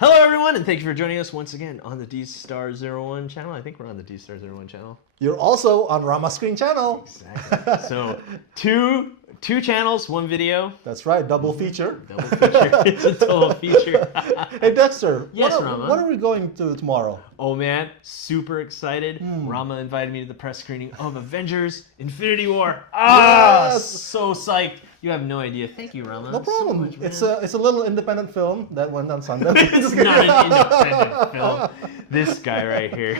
Hello, everyone, and thank you for joining us once again on the D-Star01 channel. I think we're on the D-Star01 channel. You're also on Rama Screen channel. Exactly. So, two channels, one video. That's right, double feature. Double feature. It's a total feature. Hey, Dexter. Yes, Rama. What are we going to tomorrow? Oh, man, super excited. Rama invited me to the press screening of Avengers Infinity War. Yes! So psyched. You have no idea. Thank you, Rama. No problem. So much, it's a little independent film that went on Sunday. It's not an independent film. This guy right here.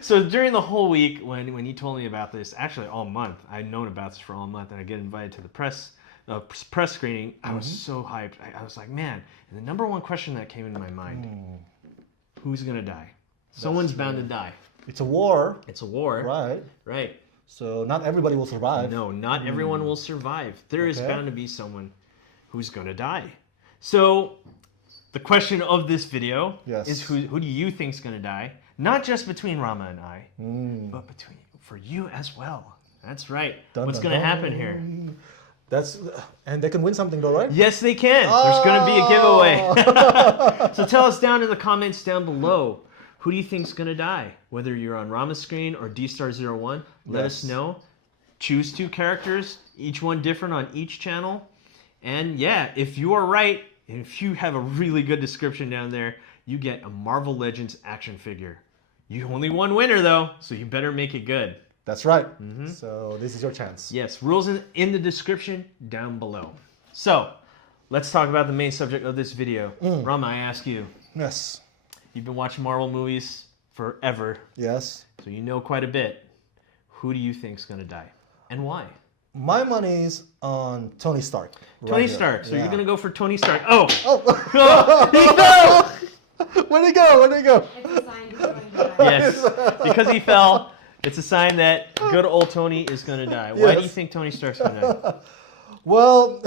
So during the whole week, when you told me about this, actually all month, I'd known about this for all month, and I get invited to the press screening. I was so hyped. I was like, man. And the number one question that came into my mind: who's gonna die? Someone's bound to die. It's a war. It's a war. Right. Right. So not everybody will survive. No, not everyone will survive. There is Okay. bound to be someone who's going to die. So the question of this video is who do you think is going to die? Not just between Rama and I, but for you as well. That's right. What's going to happen here? And they can win something though, right? Yes, they can. There's going to be a giveaway. So tell us down in the comments down below. Who do you think is going to die? Whether you're on Rama's screen or D-Star01, let us know. Choose two characters, each one different on each channel. And yeah, if you are right, and if you have a really good description down there, you get a Marvel Legends action figure. You only one winner though, so you better make it good. That's right. So this is your chance. Yes, rules in the description down below. So, let's talk about the main subject of this video. Rama, I ask you. Yes. You've been watching Marvel movies forever. Yes. So you know quite a bit. Who do you think's going to die? And why? My money's on Tony Stark. Tony Stark. So you're going to go for Tony Stark. Oh! He fell! Where'd he go? Where'd he go? It's a sign he's going to die. Yes. Because he fell, it's a sign that good old Tony is going to die. Why do you think Tony Stark's going to die? Well,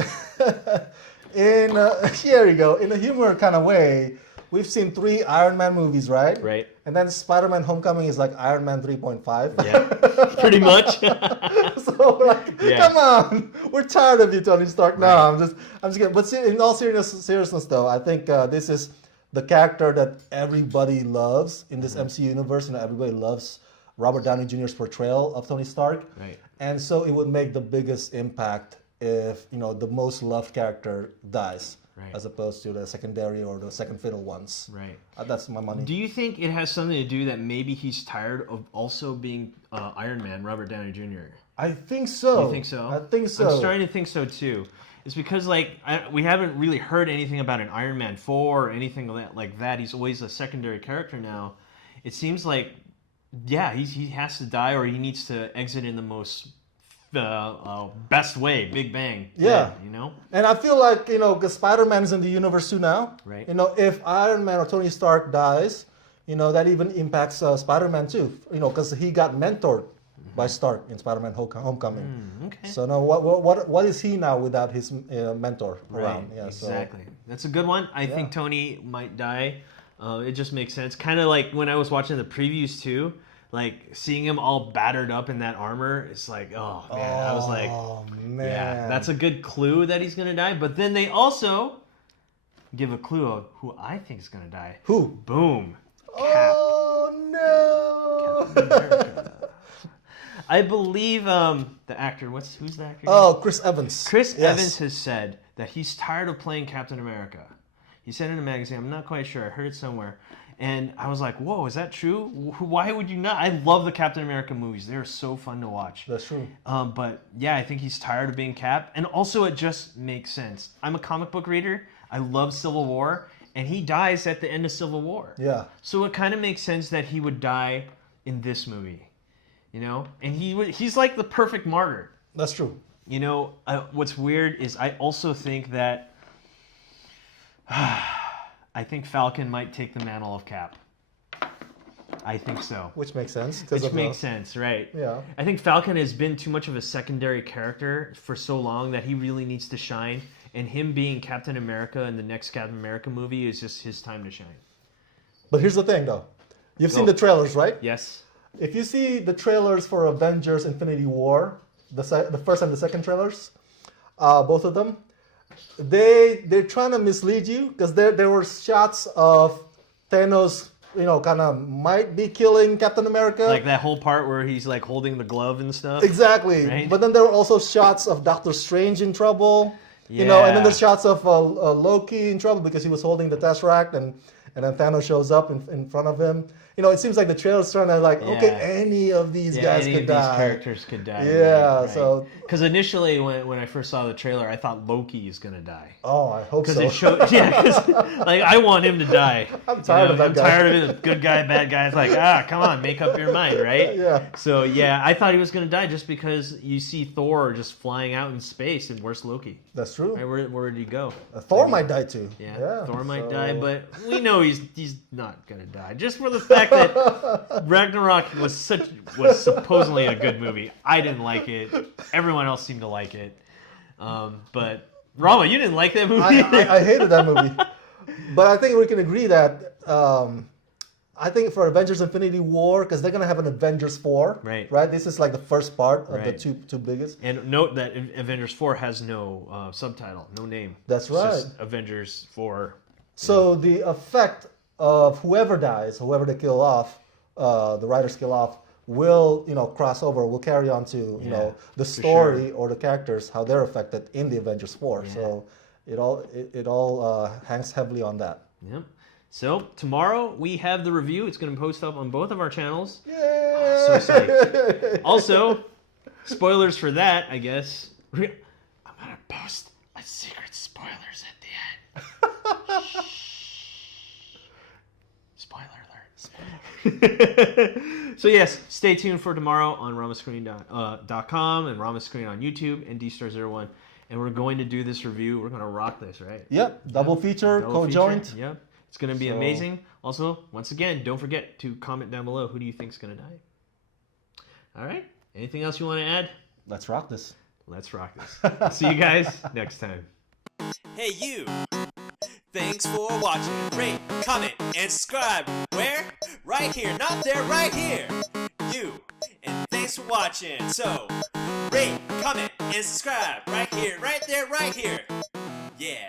here you go. In a humor kind of way, we've seen 3 Iron Man movies, right? Right. And then Spider-Man Homecoming is like Iron Man 3.5. Yeah. Pretty much. So come on, we're tired of you, Tony Stark. No, I'm just kidding. But in all seriousness, though, I think this is the character that everybody loves in this MCU universe, and everybody loves Robert Downey Jr.'s portrayal of Tony Stark. Right. And so it would make the biggest impact if the most loved character dies. Right. As opposed to the secondary or the second fiddle ones. Right. That's my money. Do you think it has something to do that maybe he's tired of also being Iron Man, Robert Downey Jr.? I think so. You think so? I think so. I'm starting to think so too. It's because we haven't really heard anything about an Iron Man 4 or anything like that. He's always a secondary character now. It seems like, yeah, he has to die or he needs to exit in the most best way, Big Bang. Yeah. And I feel like, because Spider-Man is in the universe too now. Right. If Iron Man or Tony Stark dies, that even impacts Spider-Man too. Because he got mentored by Stark in Spider-Man Homecoming. Okay. So now what is he now without his mentor around? Right. Yeah, exactly. That's a good one. I think Tony might die. It just makes sense. Kind of like when I was watching the previews too. Like, seeing him all battered up in that armor, it's like, oh, man. I was like, man. Yeah, that's a good clue that he's going to die. But then they also give a clue of who I think is going to die. Who? Boom. Oh, no. Captain America. I believe the actor, who's the actor? Oh, Chris Evans. Chris Evans has said that he's tired of playing Captain America. He said in a magazine, I'm not quite sure, I heard it somewhere. And I was like, whoa, is that true? Why would you not? I love the Captain America movies. They're so fun to watch. That's true. But yeah, I think he's tired of being Cap. And also, it just makes sense. I'm a comic book reader. I love Civil War. And he dies at the end of Civil War. Yeah. So it kind of makes sense that he would die in this movie. And he's like the perfect martyr. That's true. What's weird is I also think that... I think Falcon might take the mantle of Cap. I think so. Which makes sense. Which makes sense, right? Yeah. I think Falcon has been too much of a secondary character for so long that he really needs to shine. And him being Captain America in the next Captain America movie is just his time to shine. But here's the thing, though. You've seen the trailers, right? Yes. If you see the trailers for Avengers Infinity War, the first and the second trailers, both of them, they're trying to mislead you because there were shots of Thanos, kind of might be killing Captain America. Like that whole part where he's like holding the glove and stuff. Exactly. Right? But then there were also shots of Doctor Strange in trouble. And then there's shots of Loki in trouble because he was holding the Tesseract, and then Thanos shows up in front of him. It seems like the trailer's trying to okay, any of these guys could die. These characters could die. Yeah, right. so because initially when I first saw the trailer, I thought Loki is gonna die. Oh, I hope so. Because it showed, because like I want him to die. I'm tired of that guy. I'm tired of it. Good guy, bad guy. It's like come on, make up your mind, right? Yeah. So yeah, I thought he was gonna die just because you see Thor just flying out in space, and where's Loki? That's true. Right, where did he go? Thor might die too. Yeah, Thor might die, but we know he's not gonna die. Just for the fact that Ragnarok was supposedly a good movie. I didn't like it. Everyone else seemed to like it. But Rama, you didn't like that movie. I hated that movie. But I think we can agree that I think for Avengers Infinity War, because they're gonna have an Avengers 4, right? This is like the first part of the two biggest. And note that Avengers 4 has no subtitle, no name. That's right. It's just Avengers 4. So the effect of whoever dies, whoever they kill off, the writers kill off, will cross over, will carry on to the story or the characters, how they're affected in the Avengers 4. Yeah. So it all hangs heavily on that. Yep. So tomorrow we have the review. It's going to post up on both of our channels. Yay! So psyched. Also, spoilers for that, I guess. I'm going to post a secret spoilers at the end. Spoiler alert. So yes, stay tuned for tomorrow on ramascreen.com and Ramascreen on YouTube and DStar01. And we're going to do this review. We're going to rock this, right? Yep. Double feature, co-joint. Yep. It's going to be amazing. Also, once again, don't forget to comment down below who do you think's going to die. All right. Anything else you want to add? Let's rock this. Let's rock this. See you guys next time. Hey, you. Thanks for watching. Rate, comment, and subscribe. Where? Right here. Not there, right here. You. And thanks for watching. So, rate, comment, and subscribe. Right here, right there, right here. Yeah.